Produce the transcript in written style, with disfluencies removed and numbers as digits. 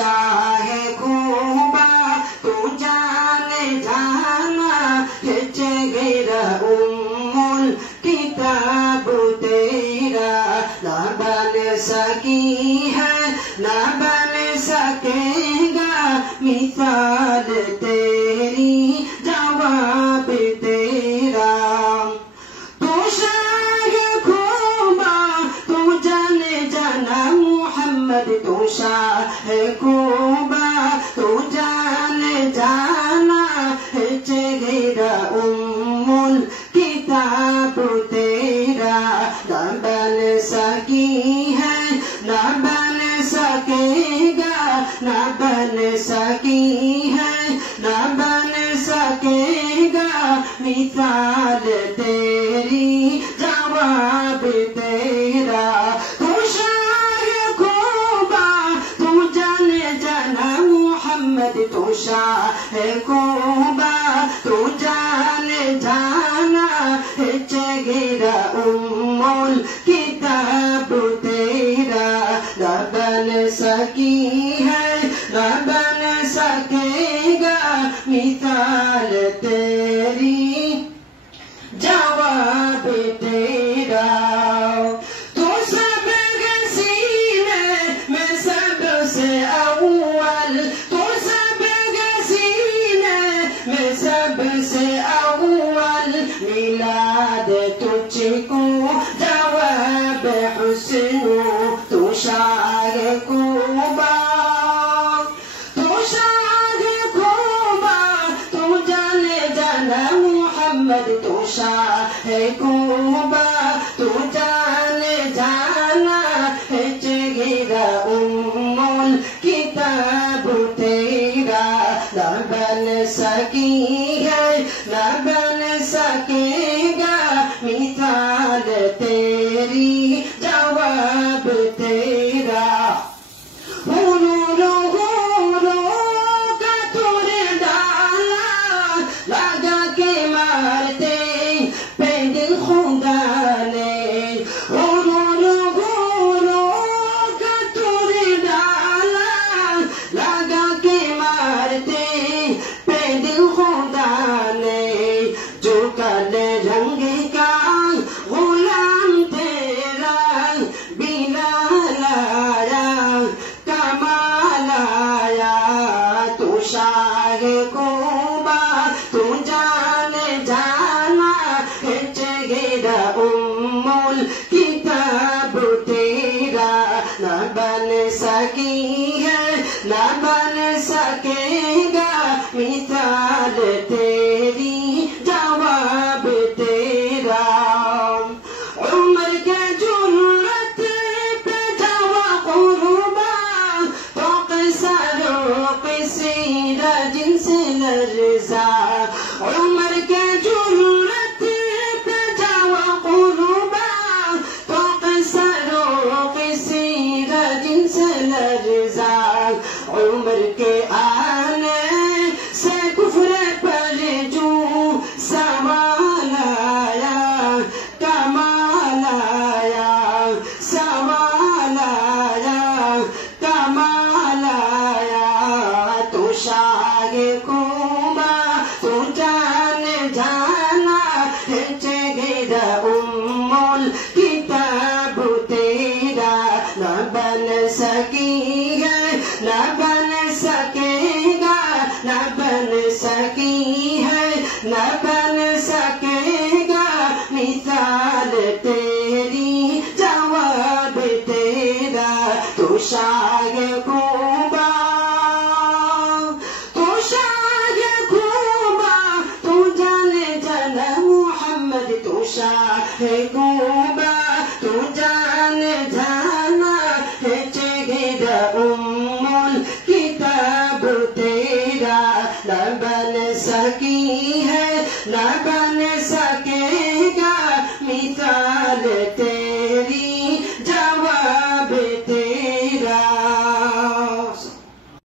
शाह खूबा तू जाने जाना है चेहरा उम्मुल किताब तेरा ना बन सकी है ना बन सकेगा मिसाल तेरी जवाब तेरा तू शाह खूबा तू जाने जाना मोहम्मद तू शाह खूबा तू जाने जाना है चेहरा उम्मुल किताब तेरा ना बन सकी है ना बन सकेगा ना बन सकी है ना बन सकेगा मिसाल तेरी जवाब तेरा तू शाह खूबा तू जाने जाना मोहम्मद तू शाह खूबा तू जाने जाना है चेहरा उम्मुल किताब तेरा ना बन सकी है ना बन सकेगा मिसाल तेरी जवाब तेरा तू सब सीने में सबसे अव्वल तू सब सीने में सबसे अव्वल मिलाद तुझको जवाब हुस्नो तू शाह खूबा तू शाह खूबा तू जाने जाना मोहम्मद तू शाह खूबा तू जाने जाना है चेहरा उम्मुल किताब तेरा ना बन सकी है ना बन सकेगा मिसाल तेरी जवाब तेरा हुरो का तूने डाला लगा के मारते पे दिल खुदा ने हुरो का तूने डाला लगा के मारते पे दिल खुदा ने जो कल रंग का गुलाम तेरा बिना लाया कमाल आया तू शाह खूबा तू जाने जाना है चेहरा उम्मुल किताब तेरा ना बन सकी है ना बन सकेगा मिसाल तेरी जवाब तेरा उम्र के जुर्रत पे जवा कुर्बा तो किसारो किसीरा जिनसे लर्जा उम्र के जुर्रत पे जवा कुर्बा तो किसारो किसीरा जिनसे लर्जा उम्र के आने से कुफ्र पर जो सवाल आया कमाल आया सवाल आया कमाल आया तू शाह खूबा तू जाने जाना है चेहरा उम्मुल किताब तेरा ना बन सकी है ना बन सकेगा ना बन सकी है ना बन सकेगा मिसाल तेरी जवाब तेरा तू शाह खूबा तू शाह खूबा तू जाने जाना मोहम्मद तू शाह खूबा तू जाने जाना है चेहरा उम्मुल किताब तेरा ना बन सकी है ना बन सके